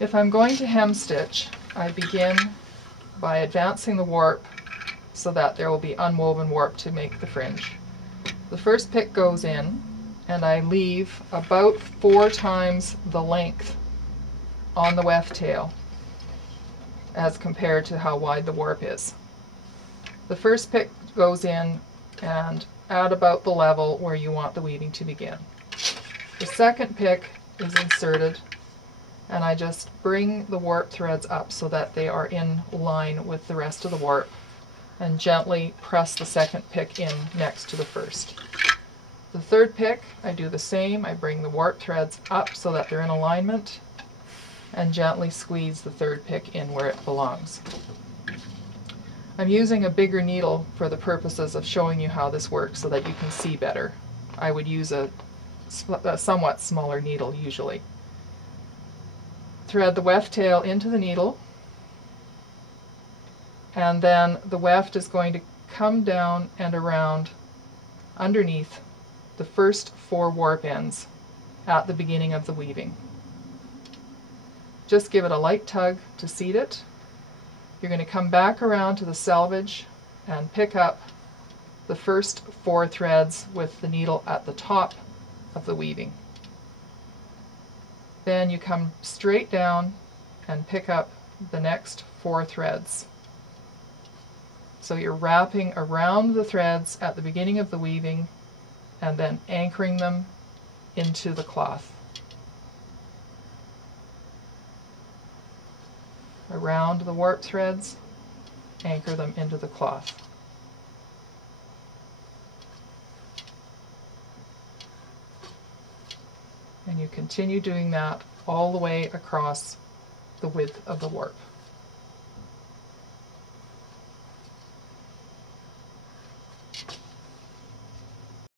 If I'm going to hem stitch, I begin by advancing the warp so that there will be unwoven warp to make the fringe. The first pick goes in, and I leave about 4 times the length on the weft tail as compared to how wide the warp is. The first pick goes in and at about the level where you want the weaving to begin. The second pick is inserted, and I just bring the warp threads up so that they are in line with the rest of the warp, and gently press the second pick in next to the first. The third pick, I do the same. I bring the warp threads up so that they're in alignment, and gently squeeze the third pick in where it belongs. I'm using a bigger needle for the purposes of showing you how this works so that you can see better. I would use a somewhat smaller needle usually. Thread the weft tail into the needle, and then the weft is going to come down and around underneath the first 4 warp ends at the beginning of the weaving. Just give it a light tug to seat it. You're going to come back around to the selvage and pick up the first 4 threads with the needle at the top of the weaving. Then you come straight down and pick up the next 4 threads. So you're wrapping around the threads at the beginning of the weaving and then anchoring them into the cloth. Around the warp threads, anchor them into the cloth. And you continue doing that all the way across the width of the warp.